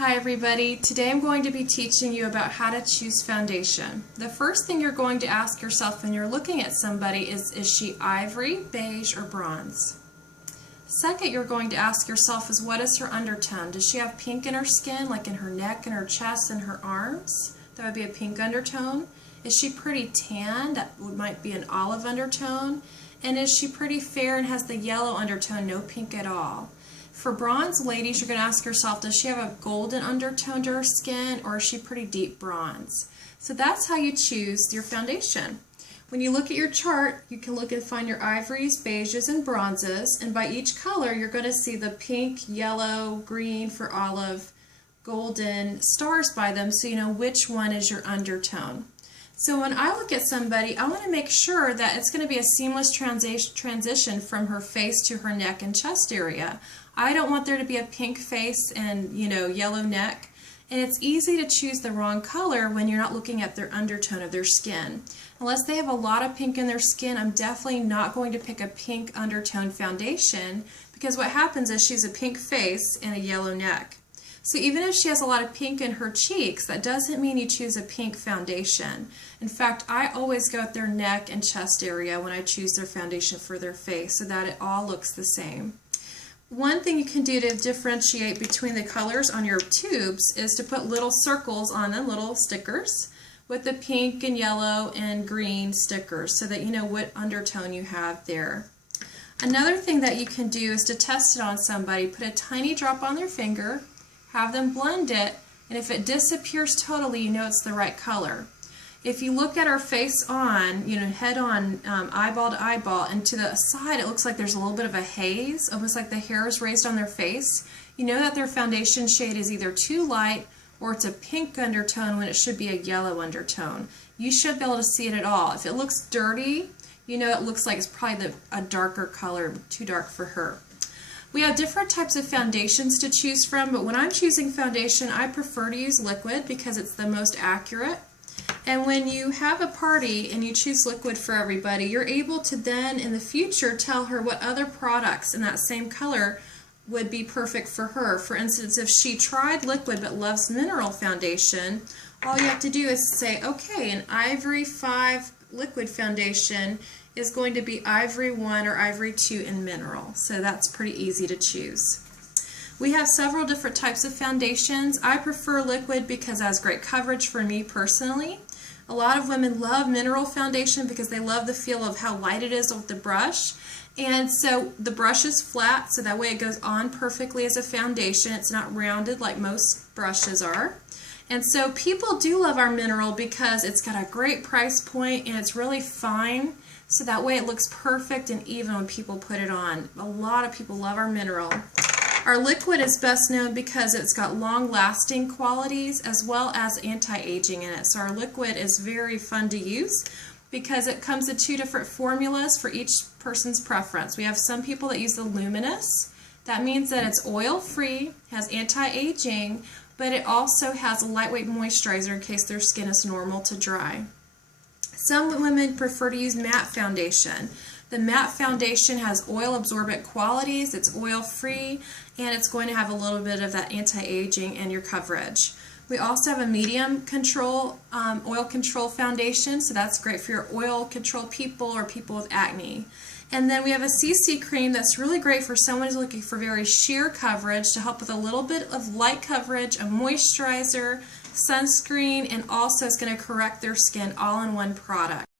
Hi everybody, today I'm going to be teaching you about how to choose foundation. The first thing you're going to ask yourself when you're looking at somebody is she ivory, beige, or bronze? Second, you're going to ask yourself is what is her undertone? Does she have pink in her skin, like in her neck and her chest and her arms? That would be a pink undertone. Is she pretty tan? That might be an olive undertone. And is she pretty fair and has the yellow undertone, no pink at all? For bronze ladies, you're going to ask yourself, does she have a golden undertone to her skin, or is she pretty deep bronze? So that's how you choose your foundation. When you look at your chart, you can look and find your ivories, beiges, and bronzes, and by each color you're going to see the pink, yellow, green for olive, golden stars by them, so you know which one is your undertone. So when I look at somebody, I want to make sure that it's going to be a seamless transition from her face to her neck and chest area. I don't want there to be a pink face and yellow neck. And it's easy to choose the wrong color when you're not looking at their undertone of their skin. Unless they have a lot of pink in their skin, I'm definitely not going to pick a pink undertone foundation, because what happens is she's a pink face and a yellow neck. So even if she has a lot of pink in her cheeks, that doesn't mean you choose a pink foundation. In fact, I always go at their neck and chest area when I choose their foundation for their face so that it all looks the same. One thing you can do to differentiate between the colors on your tubes is to put little circles on them, little stickers, with the pink and yellow and green stickers so that you know what undertone you have there. Another thing that you can do is to test it on somebody. Put a tiny drop on their finger, have them blend it, and if it disappears totally, you know it's the right color. If you look at our face on, head on, eyeball to eyeball, and to the side it looks like there's a little bit of a haze, almost like the hair is raised on their face, you know that their foundation shade is either too light or it's a pink undertone when it should be a yellow undertone. You should be able to see it at all. If it looks dirty, you know it looks like it's probably a darker color, too dark for her. We have different types of foundations to choose from, but when I'm choosing foundation, I prefer to use liquid because it's the most accurate. And when you have a party and you choose liquid for everybody, you're able to then in the future tell her what other products in that same color would be perfect for her. For instance, if she tried liquid but loves mineral foundation, all you have to do is say, okay, an Ivory 5 liquid foundation is going to be Ivory 1 or Ivory 2 in mineral. So that's pretty easy to choose. We have several different types of foundations. I prefer liquid because it has great coverage for me personally. A lot of women love mineral foundation because they love the feel of how light it is with the brush. And so the brush is flat, so that way it goes on perfectly as a foundation. It's not rounded like most brushes are. And so people do love our mineral because it's got a great price point and it's really fine. So that way it looks perfect and even when people put it on. A lot of people love our mineral. Our liquid is best known because it's got long-lasting qualities as well as anti-aging in it. So our liquid is very fun to use because it comes in two different formulas for each person's preference. We have some people that use the luminous. That means that it's oil-free, has anti-aging, but it also has a lightweight moisturizer in case their skin is normal to dry. Some women prefer to use matte foundation. The matte foundation has oil absorbent qualities, it's oil free, and it's going to have a little bit of that anti-aging in your coverage. We also have a medium control, oil control foundation, so that's great for your oil control people or people with acne. And then we have a CC cream that's really great for someone who's looking for very sheer coverage to help with a little bit of light coverage, a moisturizer, sunscreen, and also it's going to correct their skin all in one product.